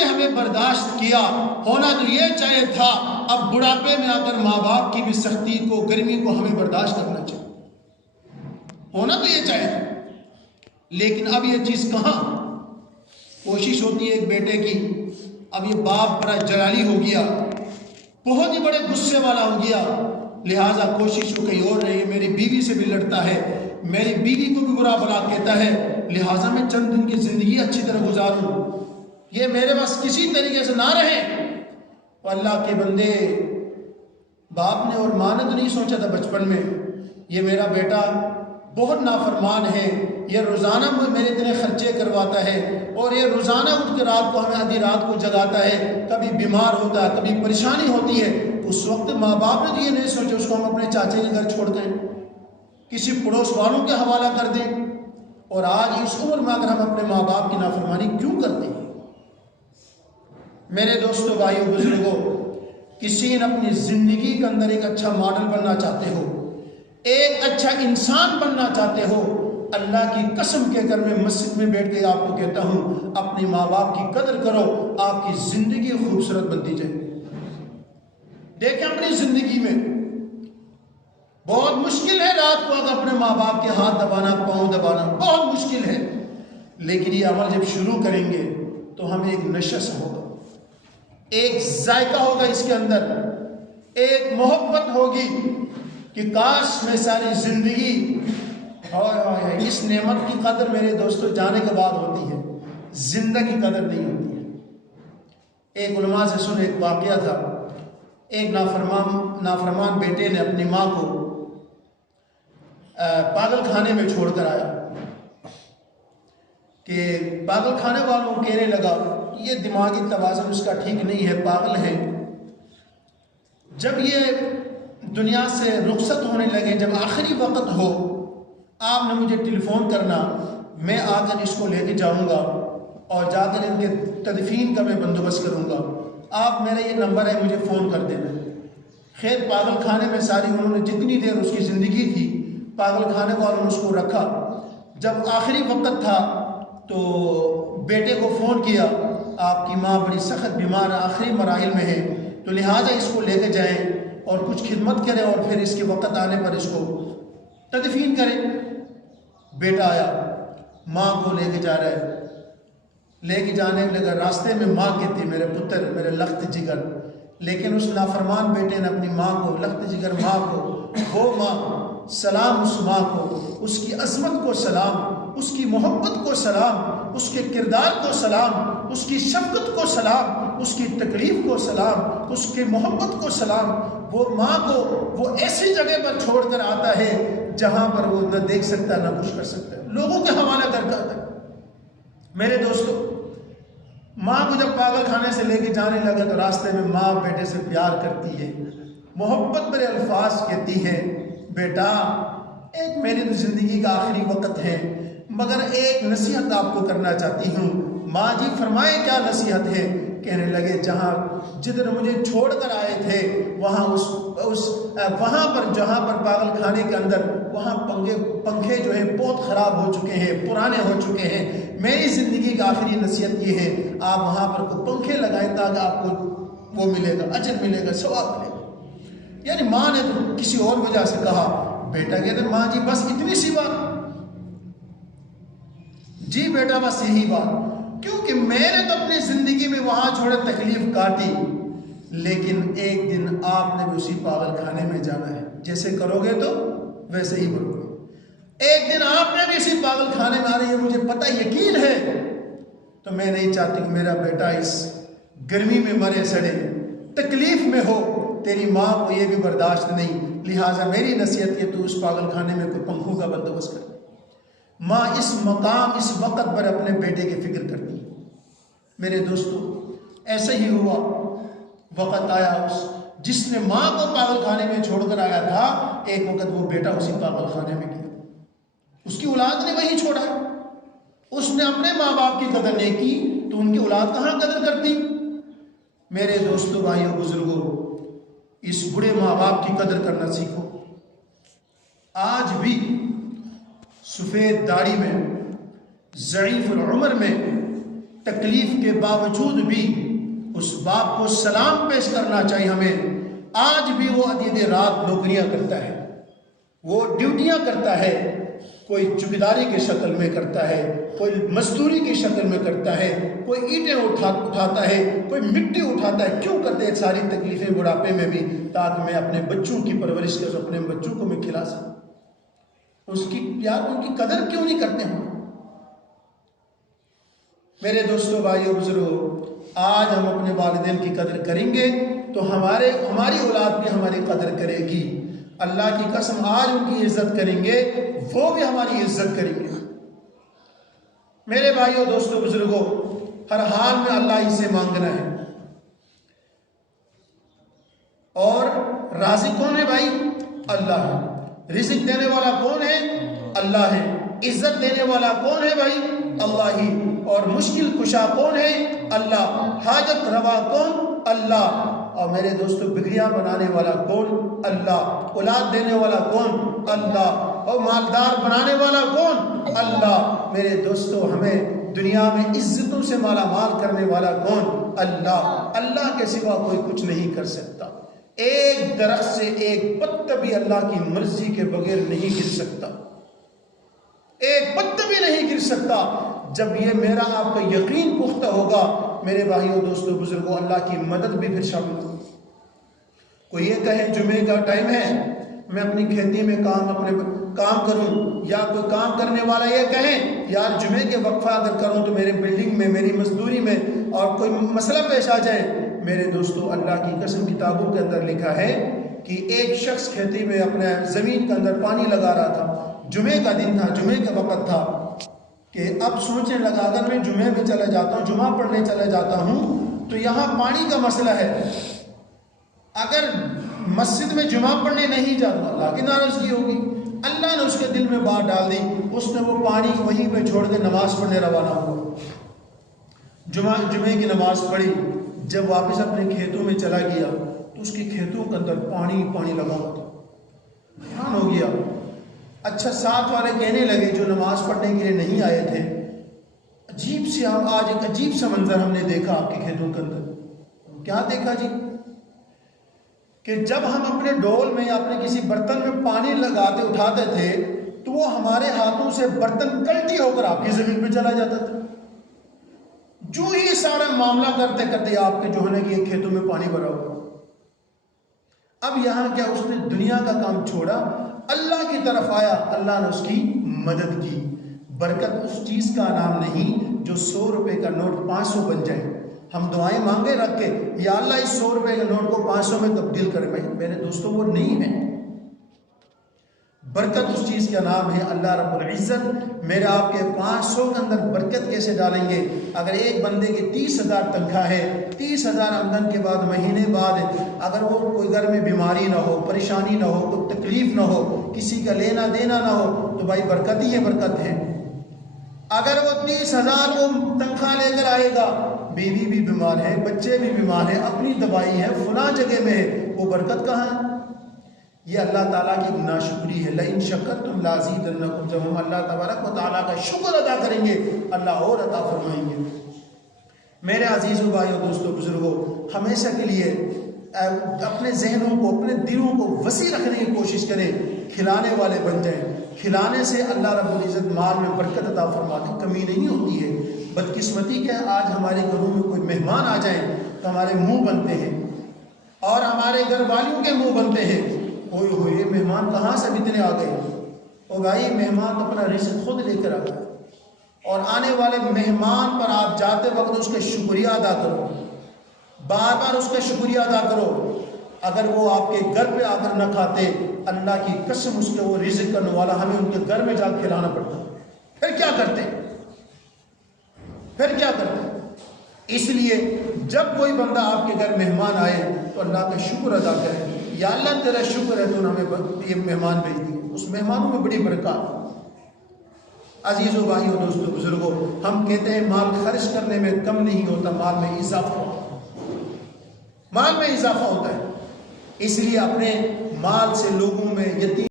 نے ہمیں برداشت کیا، ہونا تو یہ چاہیے تھا اب بڑھاپے میں آ کر ماں باپ کی بھی سختی کو، گرمی کو ہمیں برداشت کرنا چاہیے، ہونا تو یہ چاہیے تھا، لیکن اب یہ چیز کہاں؟ کوشش ہوتی ہے ایک بیٹے کی، اب یہ باپ بڑا جلالی ہو گیا، بہت ہی بڑے غصے والا ہو گیا، لہٰذا کوشش ہو کہیں اور رہی ہے، میری بیوی سے بھی لڑتا ہے، میری بیوی کو بھی برا بلا کہتا ہے، لہٰذا میں چند دن کی زندگی اچھی طرح گزاروں، یہ میرے پاس کسی طریقے سے نہ رہے۔ اور اللہ کے بندے، باپ نے اور ماں نے تو نہیں سوچا تھا بچپن میں یہ میرا بیٹا بہت نافرمان ہے، یہ روزانہ میرے اتنے خرچے کرواتا ہے، اور یہ روزانہ اٹھ کے رات کو ہمیں آدھی رات کو جگاتا ہے، کبھی بیمار ہوتا ہے، کبھی پریشانی ہوتی ہے۔ اس وقت ماں باپ نے تو یہ نہیں سوچا اس کو ہم اپنے چاچے کے گھر چھوڑ دیں، کسی پڑوس والوں کے حوالہ کر دیں، اور آج اس عمر میں اگر ہم اپنے ماں باپ کی نافرمانی کیوں کرتے ہیں؟ میرے دوستوں، بھائیوں، بزرگوں، کسی نے اپنی زندگی کے اندر ایک اچھا ماڈل بننا چاہتے ہو، ایک اچھا انسان بننا چاہتے ہو، اللہ کی قسم کے کر میں مسجد میں بیٹھ کے آپ کو کہتا ہوں اپنے ماں باپ کی قدر کرو، آپ کی زندگی خوبصورت بنتی جائے۔ دیکھیں اپنی زندگی میں بہت مشکل ہے رات کو اگر اپنے ماں باپ کے ہاتھ دبانا، پاؤں دبانا بہت مشکل ہے، لیکن یہ عمل جب شروع کریں گے تو ہمیں ایک نشس ہوگا، ایک ذائقہ ہوگا اس کے اندر، ایک محبت ہوگی کہ کاش میں ساری زندگی، اس نعمت کی قدر میرے دوستوں جانے کے بعد ہوتی ہے، زندگی قدر نہیں ہوتی ہے۔ ایک علماء سے سن ایک واقعہ تھا، ایک نافرمان بیٹے نے اپنی ماں کو پاگل خانے میں چھوڑ کر آیا، کہ پاگل خانے والوں کہنے لگا یہ دماغی توازن اس کا ٹھیک نہیں ہے، پاگل ہے۔ جب یہ دنیا سے رخصت ہونے لگے، جب آخری وقت ہو، آپ نے مجھے ٹیلی فون کرنا، میں آ کر اس کو لے کے جاؤں گا اور جا کر ان کے تدفین کا میں بندوبست کروں گا، آپ میرا یہ نمبر ہے مجھے فون کر دینا۔ خیر پاگل خانے میں ساری انہوں نے جتنی دیر اس کی زندگی تھی پاگل خانے والوں نے اس کو رکھا۔ جب آخری وقت تھا تو بیٹے کو فون کیا، آپ کی ماں بڑی سخت بیمار آخری مراحل میں ہے، تو لہٰذا اس کو لے کے جائیں اور کچھ خدمت کریں اور پھر اس کے وقت آنے پر اس کو تدفین کریں۔ بیٹا آیا، ماں کو لے کے جا رہا ہے، لے کے جانے لگا، راستے میں ماں کہتی میرے پتر، میرے لخت جگر، لیکن اس نافرمان بیٹے نے اپنی ماں کو، لخت جگر ماں کو، وہ ماں، سلام اس ماں کو، اس کی عظمت کو سلام، اس کی محبت کو سلام، اس کے کردار کو سلام، اس کی شفقت کو سلام، اس کی تکلیف کو سلام، اس کی محبت کو سلام۔ وہ ماں کو وہ ایسی جگہ پر چھوڑ کر آتا ہے جہاں پر وہ نہ دیکھ سکتا نہ کچھ کر سکتا ہے، لوگوں کے حوالہ کرتا ہے۔ میرے دوستو، ماں کو جب پاگل خانے سے لے کے جانے لگا تو راستے میں ماں بیٹے سے پیار کرتی ہے، محبت بھرے الفاظ کہتی ہے، بیٹا ایک میری تو زندگی کا آخری وقت ہے، مگر ایک نصیحت آپ کو کرنا چاہتی ہوں۔ ماں جی فرمائے کیا نصیحت ہے؟ کہنے لگے جدھر مجھے چھوڑ کر آئے تھے وہاں پر جہاں پر پاگل خانے کے اندر وہاں پنکھے جو ہیں بہت خراب ہو چکے ہیں، پرانے ہو چکے ہیں، میری زندگی کا آخری نصیحت یہ ہے آپ وہاں پر کوئی پنکھے لگائیں تاکہ آپ کو وہ ملے گا، اجر ملے گا، ثواب ملے گا۔ یعنی ماں نے تو کسی اور وجہ سے کہا، بیٹا کہتے ماں جی بس اتنی سی بات؟ جی بیٹا بس یہی بات، کیونکہ میں نے تو اپنی زندگی میں وہاں چھوڑے تکلیف کاٹی، لیکن ایک دن آپ نے بھی اسی پاگل خانے میں جانا ہے، جیسے کرو گے تو ویسے ہی بنو گے، ایک دن آپ نے بھی اسی پاگل خانے میں آنا ہے، مجھے پتہ یقین ہے، تو میں نہیں چاہتی کہ میرا بیٹا اس گرمی میں مرے سڑے، تکلیف میں ہو، تیری ماں کو یہ بھی برداشت نہیں، لہٰذا میری نصیحت یہ تو اس پاگل خانے میں کوئی پنکھوں کا بندوبست کر۔ ماں اس مقام اس وقت پر اپنے بیٹے کی فکر کرتی ہے۔ میرے دوستو ایسا ہی ہوا، وقت آیا جس نے ماں کو پاگل خانے میں چھوڑ کر آیا تھا، ایک وقت وہ بیٹا اسی پاگل خانے میں گیا، اس کی اولاد نے وہی چھوڑا، اس نے اپنے ماں باپ کی قدر نہیں کی تو ان کی اولاد کہاں قدر کرتی؟ میرے دوستو، بھائیوں، بزرگوں، اس بڑے ماں باپ کی قدر کرنا سیکھو۔ آج بھی سفید داڑھی میں، ضعیف العمر میں، تکلیف کے باوجود بھی اس باپ کو سلام پیش کرنا چاہیے ہمیں۔ آج بھی وہ عدید رات نوکریاں کرتا ہے، وہ ڈیوٹیاں کرتا ہے، کوئی چوکیداری کی شکل میں کرتا ہے، کوئی مزدوری کی شکل میں کرتا ہے، کوئی اینٹیں اٹھاتا ہے، کوئی مٹی اٹھاتا ہے۔ کیوں کرتے ہیں ساری تکلیفیں بڑھاپے میں بھی؟ تاکہ میں اپنے بچوں کی پرورش کر سکوں، اپنے بچوں کو میں کھلا سکوں۔ اس کی یار ان کی قدر کیوں نہیں کرتے ہم؟ میرے دوستوں، بھائیوں، بزرگوں، آج ہم اپنے والدین کی قدر کریں گے تو ہماری اولاد بھی ہماری قدر کرے گی۔ اللہ کی قسم، آج ان کی عزت کریں گے، وہ بھی ہماری عزت کریں گے۔ میرے بھائیوں، دوستوں، بزرگوں، ہر حال میں اللہ ہی سے مانگنا ہے۔ اور رازق کون ہے بھائی؟ اللہ ہے۔ رزق دینے والا کون ہے؟ اللہ ہے۔ عزت دینے والا کون ہے بھائی؟ اللہ ہی۔ اور مشکل کشا کون ہے؟ اللہ۔ حاجت روا کون؟ اللہ۔ اور میرے دوستو، بگڑیاں بنانے والا کون؟ اللہ۔ اولاد دینے والا کون؟ اللہ۔ اور مالدار بنانے والا کون؟ اللہ۔ میرے دوستو، ہمیں دنیا میں عزتوں سے مالا مال کرنے والا کون؟ اللہ۔ اللہ کے سوا کوئی کچھ نہیں کر سکتا۔ ایک درخت سے ایک پتا بھی اللہ کی مرضی کے بغیر نہیں گر سکتا، ایک پتا بھی نہیں گر سکتا۔ جب یہ میرا آپ کا یقین پختہ ہوگا میرے بھائیوں، دوستوں، بزرگوں، اللہ کی مدد بھی پھر شامل ہوگی۔ کوئی یہ کہے جمعے کا ٹائم ہے، میں اپنی کھیتی میں کام کروں، یا کوئی کام کرنے والا یہ کہے یار جمعے کے وقفہ اگر کروں تو میرے بلڈنگ میں، میری مزدوری میں اور کوئی مسئلہ پیش آ جائے۔ میرے دوستو، اللہ کی قسم، کتابوں کے اندر لکھا ہے کہ ایک شخص کھیتی میں اپنے زمین کے اندر پانی لگا رہا تھا، جمعے کا دن تھا، جمعے کا وقت تھا، کہ اب سوچنے لگا اگر میں جمعے میں چلا جاتا ہوں، جمعہ پڑھنے چلا جاتا ہوں تو یہاں پانی کا مسئلہ ہے، اگر مسجد میں جمعہ پڑھنے نہیں جاتا اللہ کی ناراضگی ہوگی۔ اللہ نے اس کے دل میں بات ڈال دی، اس نے وہ پانی وہیں پہ چھوڑ کے نماز پڑھنے روانہ ہوا۔ جمعے کی نماز پڑھی، جب واپس اپنے کھیتوں میں چلا گیا تو اس کے کھیتوں کے اندر پانی لگا ہوا تھا۔ حیران ہو گیا۔ اچھا، ساتھ والے کہنے لگے جو نماز پڑھنے کے لیے نہیں آئے تھے، آج ایک عجیب سا منظر ہم نے دیکھا آپ کے کھیتوں کے اندر۔ کیا دیکھا جی؟ کہ جب ہم اپنے ڈول میں یا اپنے کسی برتن میں پانی لگاتے اٹھاتے تھے تو وہ ہمارے ہاتھوں سے برتن کلٹی ہو کر آپ کی زمین پہ چلا جاتا تھا۔ جو ہی سارا معاملہ کرتے کرتے آپ کے جو ہے نا کہ کھیتوں میں پانی بھرا ہوا۔ اب یہاں کیا اس نے دنیا کا کام چھوڑا، اللہ کی طرف آیا، اللہ نے اس کی مدد کی۔ برکت اس چیز کا نام نہیں جو 100 روپے کا نوٹ 500 بن جائے۔ ہم دعائیں مانگے رکھ کے یا اللہ اس 100 روپے کے نوٹ کو 500 میں تبدیل کرے، بھائی میرے دوستوں وہ نہیں ہے۔ برکت اس چیز کا نام ہے اللہ رب العزت میرے آپ کے 500 کے اندر برکت کیسے ڈالیں گے؟ اگر ایک بندے کی 30,000 تنخواہ ہے، 30,000 آمدن کے بعد مہینے بعد اگر وہ کوئی گھر میں بیماری نہ ہو، پریشانی نہ ہو، کوئی تکلیف نہ ہو، کسی کا لینا دینا نہ ہو تو بھائی برکت ہی ہے، برکت ہے۔ اگر وہ 30,000 وہ تنخواہ لے کر آئے گا، بیوی بھی بیمار ہے، بچے بھی بیمار ہیں، اپنی دوائی ہے، فلاں جگہ میں ہے، وہ برکت کہاں ہے؟ یہ اللہ تعالیٰ کی ناشکری ہے۔ لئن شکرتم لازیدنکم، جب ہم اللہ تبارک و تعالیٰ کا شکر ادا کریں گے اللہ اور عطا فرمائیں گے۔ میرے عزیزو، بھائیو، دوستو، بزرگوں، ہمیشہ کے لیے اپنے ذہنوں کو، اپنے دلوں کو وسیع رکھنے کی کوشش کریں، کھلانے والے بن جائیں۔ کھلانے سے اللہ رب العزت مال میں برکت عطا فرماتی، کمی نہیں ہوتی ہے۔ بدقسمتی کیا آج ہمارے گھروں میں کوئی مہمان آ جائیں تو ہمارے منہ بنتے ہیں اور ہمارے گھر والیوں کے منہ بنتے ہیں، ہوئے یہ مہمان کہاں سے اتنے آ گئے؟ اور بھائی مہمان اپنا رزق خود لے کر آتا ہے، اور آنے والے مہمان پر آپ جاتے وقت اس کا شکریہ ادا کرو، بار بار اس کا شکریہ ادا کرو۔ اگر وہ آپ کے گھر پہ آ کر نہ کھاتے، اللہ کی قسم اس کے وہ رزق کرنے والا ہمیں ان کے گھر میں جا کے کھلانا پڑتا، پھر کیا کرتے؟ اس لیے جب کوئی بندہ آپ کے گھر مہمان آئے تو اللہ کا شکر ادا کرے، یا اللہ تیرا شکر ہے تو ہمیں یہ مہمان بھیج دی، اس مہمانوں میں بڑی برکات۔ عزیزو، بھائیو، دوستو، بزرگوں، ہم کہتے ہیں مال خرچ کرنے میں کم نہیں ہوتا، مال میں اضافہ ہوتا ہے۔ اس لیے اپنے مال سے لوگوں میں یتیم